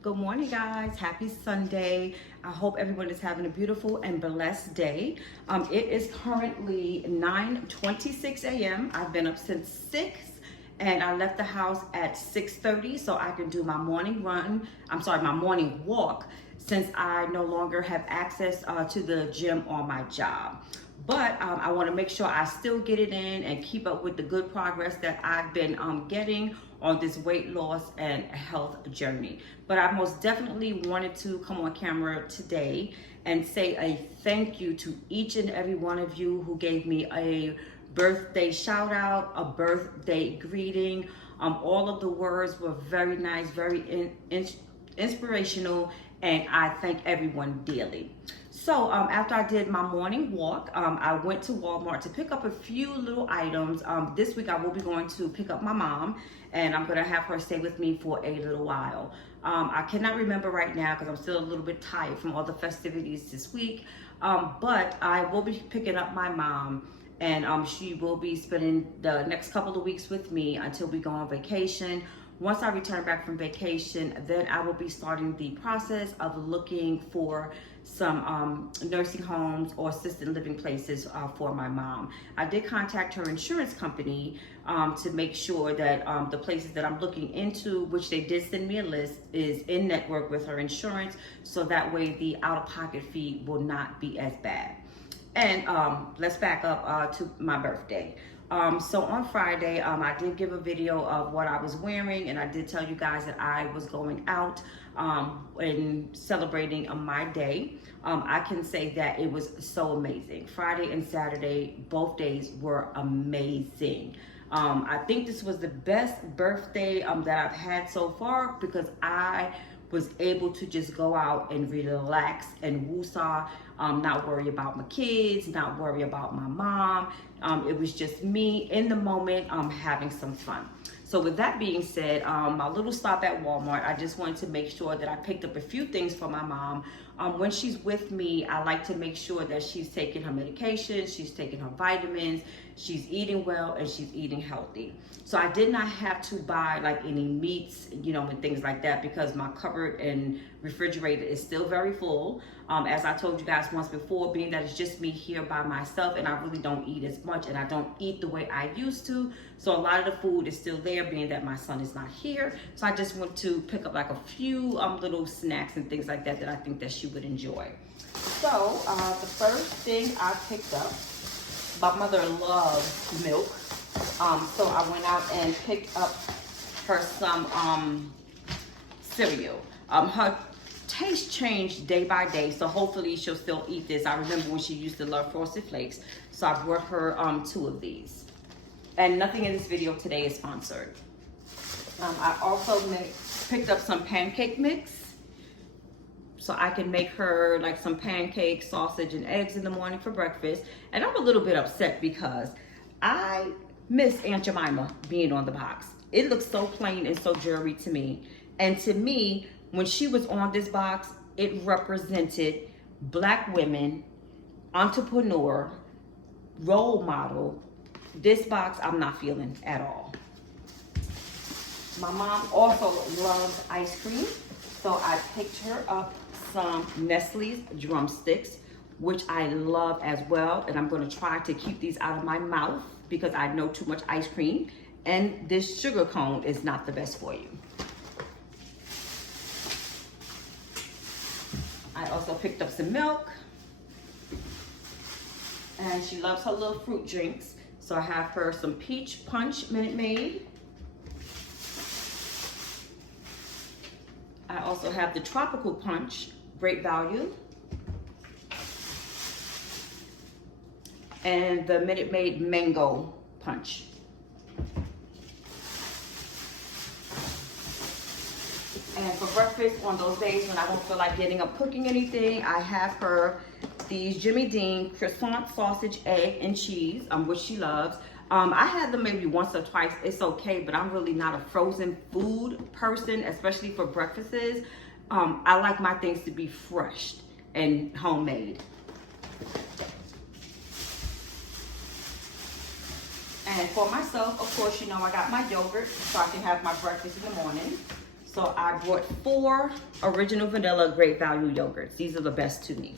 Good morning, guys. Happy Sunday. I hope everyone is having a beautiful and blessed day. It is currently 9:26 a.m. I've been up since 6 and I left the house at 6:30 so I can do my morning my morning walk, since I no longer have access to the gym on my job. But I want to make sure I still get it in and keep up with the good progress that I've been getting on this weight loss and health journey. But I most definitely wanted to come on camera today and say a thank you to each and every one of you who gave me a birthday shout out, a birthday greeting. All of the words were very nice, very inspirational, and I thank everyone dearly. So after I did my morning walk, I went to Walmart to pick up a few little items. This week I will be going to pick up my mom, and I'm gonna have her stay with me for a little while. I cannot remember right now because I'm still a little bit tired from all the festivities this week, but I will be picking up my mom, and she will be spending the next couple of weeks with me until we go on vacation. Once I return back from vacation, then I will be starting the process of looking for some nursing homes or assisted living places for my mom. I did contact her insurance company to make sure that the places that I'm looking into, which they did send me a list, is in network with her insurance, so that way the out-of-pocket fee will not be as bad. And let's back up to my birthday. So on Friday, I did give a video of what I was wearing, and I did tell you guys that I was going out and celebrating my day. I can say that it was so amazing. Friday and Saturday, both days were amazing. I think this was the best birthday that I've had so far, because I was able to just go out and relax and woosah, not worry about my kids, not worry about my mom. It was just me in the moment, having some fun. So with that being said, my little stop at Walmart, I just wanted to make sure that I picked up a few things for my mom. When she's with me, I like to make sure that she's taking her medication, she's taking her vitamins, she's eating well, and she's eating healthy. So I did not have to buy like any meats, and things like that, because my cupboard and refrigerator is still very full. As I told you guys once before, being that it's just me here by myself, and I really don't eat as much, and I don't eat the way I used to. So a lot of the food is still there, being that my son is not here. So I just went to pick up like a few little snacks and things like that I think that she would enjoy. So the first thing I picked up, my mother loves milk. So I went out and picked up her some cereal. Her taste changed day by day, so hopefully she'll still eat this. I remember when she used to love Frosted Flakes, so I brought her 2 of these. And nothing in this video today is sponsored. I also picked up some pancake mix, so I can make her like some pancakes, sausage, and eggs in the morning for breakfast. And I'm a little bit upset because I miss Aunt Jemima being on the box. It looks so plain and so jewelry to me. And to me, when she was on this box, it represented Black women, entrepreneur, role model. This box I'm not feeling at all. My mom also loves ice cream, so I picked her up some Nestle's drumsticks, which I love as well, and I'm going to try to keep these out of my mouth because I know too much ice cream, and this sugar cone is not the best for you. I also picked up some milk, and she loves her little fruit drinks, so I have her some peach punch Minute Maid. I also have the tropical punch, great value, and the Minute Maid mango punch. And for breakfast, on those days when I don't feel like getting up cooking anything, I have her these Jimmy Dean croissant sausage, egg, and cheese, which she loves. I had them maybe once or twice. It's okay, but I'm really not a frozen food person, especially for breakfasts. I like my things to be fresh and homemade. And for myself, of course, I got my yogurt so I can have my breakfast in the morning. So So I bought 4 original vanilla great value yogurts. These are the best to me.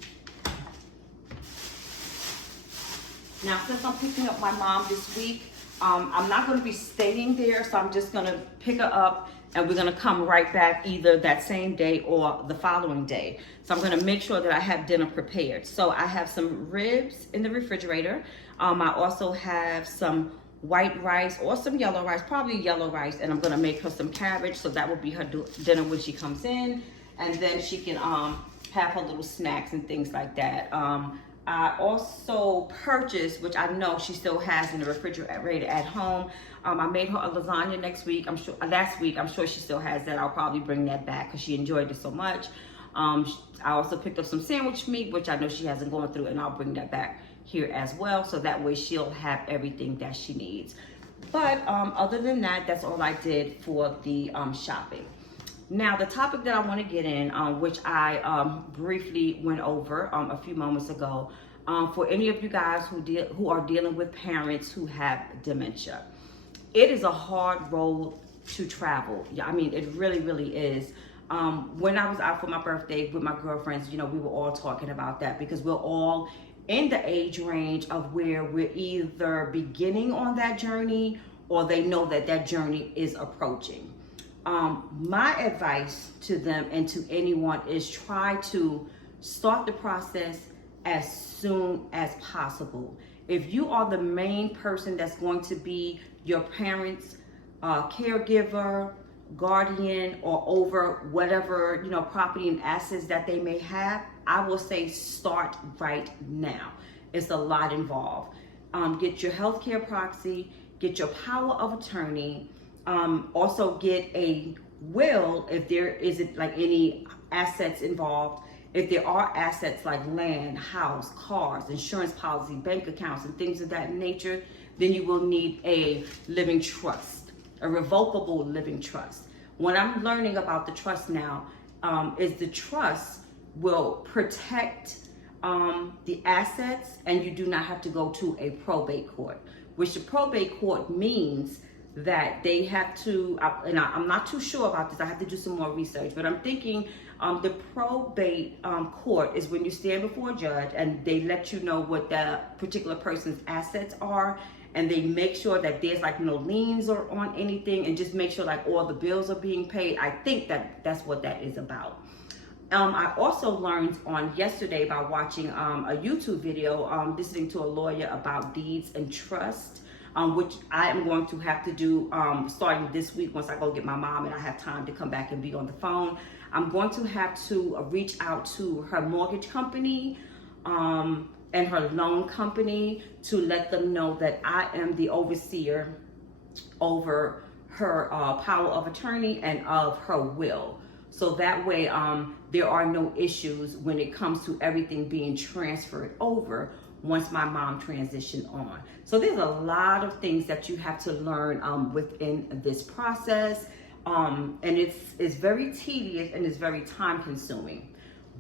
Now, since I'm picking up my mom this week, I'm not going to be staying there, so I'm just going to pick her up and we're going to come right back either that same day or the following day. So I'm going to make sure that I have dinner prepared. So I have some ribs in the refrigerator. I also have some white rice or some yellow rice, probably yellow rice, and I'm going to make her some cabbage, so that will be her dinner when she comes in, and then she can have her little snacks and things like that. I also purchased, which I know she still has in the refrigerator at home. I made her a lasagna last week. I'm sure she still has that. I'll probably bring that back because she enjoyed it so much. I also picked up some sandwich meat, which I know she hasn't gone through, and I'll bring that back here as well. So that way she'll have everything that she needs. But other than that, that's all I did for the shopping. Now, the topic that I want to get in, which I briefly went over a few moments ago, for any of you guys who are dealing with parents who have dementia, it is a hard road to travel. I mean, it really, really is. When I was out for my birthday with my girlfriends, we were all talking about that because we're all in the age range of where we're either beginning on that journey or they know that that journey is approaching. My advice to them and to anyone is try to start the process as soon as possible. If you are the main person that's going to be your parents' caregiver, guardian, or over whatever property and assets that they may have, I will say start right now. It's a lot involved. Get your healthcare proxy, get your power of attorney. Also get a will if there isn't like any assets involved. If there are assets like land, house, cars, insurance policy, bank accounts, and things of that nature, then you will need a living trust, a revocable living trust. What I'm learning about the trust now is the trust will protect the assets, and you do not have to go to a probate court, which the probate court means that they have to, and I'm not too sure about this, I have to do some more research, but I'm thinking the probate court is when you stand before a judge and they let you know what the particular person's assets are, and they make sure that there's like no liens or on anything, and just make sure like all the bills are being paid. I think that's what that is about. I also learned on yesterday by watching a YouTube video, listening to a lawyer about deeds and trust, which I am going to have to do starting this week once I go get my mom and I have time to come back and be on the phone. I'm going to have to reach out to her mortgage company and her loan company to let them know that I am the overseer over her power of attorney and of her will. So that way there are no issues when it comes to everything being transferred over once my mom transitioned on. So there's a lot of things that you have to learn within this process. And it's very tedious and it's very time consuming.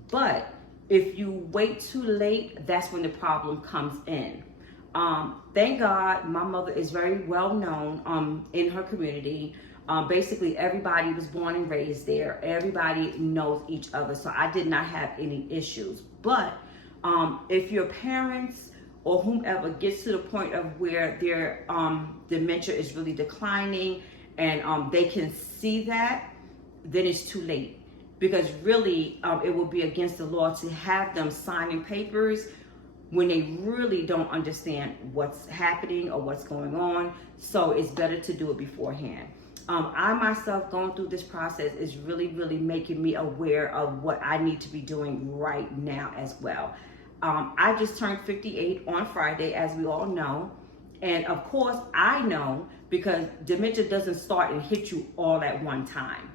But if you wait too late, that's when the problem comes in. Thank God my mother is very well known in her community. Basically everybody was born and raised there. Everybody knows each other. So I did not have any issues. But if your parents or whomever gets to the point of where their dementia is really declining and they can see that, then it's too late. Because really it will be against the law to have them signing papers when they really don't understand what's happening or what's going on. So it's better to do it beforehand. I myself going through this process is really, really making me aware of what I need to be doing right now as well. I just turned 58 on Friday, as we all know. And of course, I know because dementia doesn't start and hit you all at one time.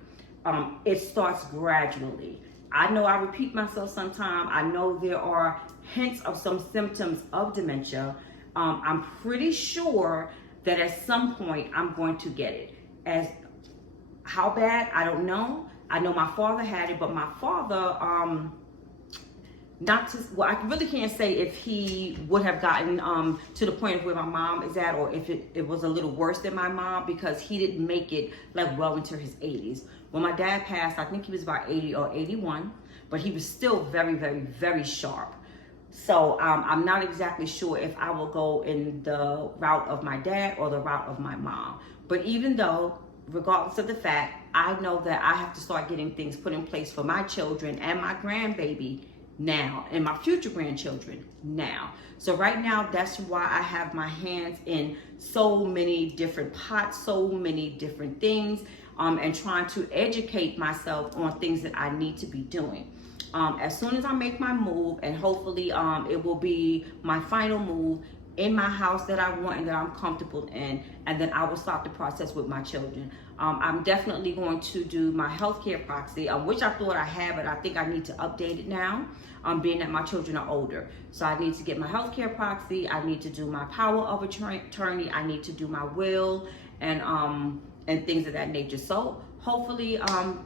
It starts gradually. I know I repeat myself sometimes. I know there are hints of some symptoms of dementia. I'm pretty sure that at some point I'm going to get it. As how bad, I don't know. I know my father had it, but my father, I really can't say if he would have gotten to the point of where my mom is at, or if it was a little worse than my mom, because he didn't make it like well into his 80s. When my dad passed, I think he was about 80 or 81, but he was still very, very, very sharp. So I'm not exactly sure if I will go in the route of my dad or the route of my mom. But even though, regardless of the fact, I know that I have to start getting things put in place for my children and my grandbaby now, and my future grandchildren now. So right now, that's why I have my hands in so many different pots, so many different things, and trying to educate myself on things that I need to be doing. As soon as I make my move, and hopefully it will be my final move in my house that I want and that I'm comfortable in, and then I will start the process with my children. I'm definitely going to do my healthcare proxy, which I thought I had, but I think I need to update it now, being that my children are older. So I need to get my healthcare proxy, I need to do my power of attorney, I need to do my will, and things of that nature. So hopefully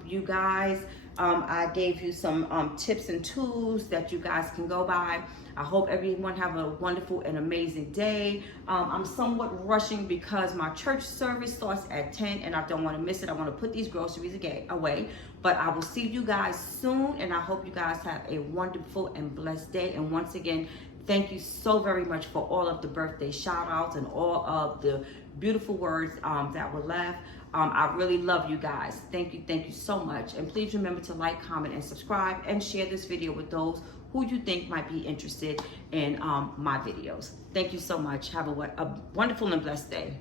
you guys, I gave you some tips and tools that you guys can go by. I hope everyone have a wonderful and amazing day. I'm somewhat rushing because my church service starts at 10 and I don't want to miss it. I want to put these groceries away, but I will see you guys soon, and I hope you guys have a wonderful and blessed day. And once again, thank you so very much for all of the birthday shout outs and all of the beautiful words that were left. I really love you guys. Thank you so much. And please remember to like, comment, and subscribe, and share this video with those who you think might be interested in my videos. Thank you so much. Have a wonderful and blessed day.